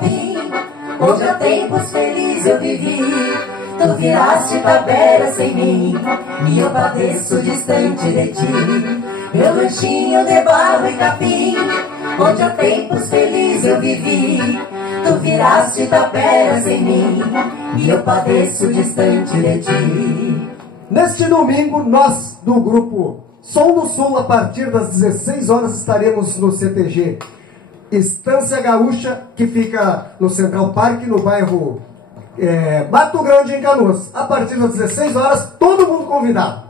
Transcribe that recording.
capim, onde há tempos felizes eu vivi. Tu viraste tabela sem mim, e eu padeço distante de ti. Meu lanchinho de barro e capim, onde há tempos felizes eu vivi. Tu viraste tabela sem mim, e eu padeço distante de ti. Neste domingo, nós do grupo Som do Sul, a partir das 16 horas, estaremos no CTG Estância Gaúcha, que fica no Central Park, no bairro Mato Grande, em Canoas. A partir das 16 horas, todo mundo convidado.